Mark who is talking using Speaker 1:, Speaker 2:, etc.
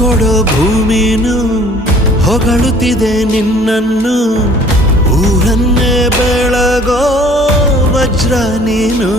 Speaker 1: ಕೊಡೋ ಭೂಮಿನು ಹೊಗಳುತ್ತಿದೆ ನಿನ್ನನ್ನು ಊರನ್ನೇ ಬೆಳಗೋ ವಜ್ರ ನೀನು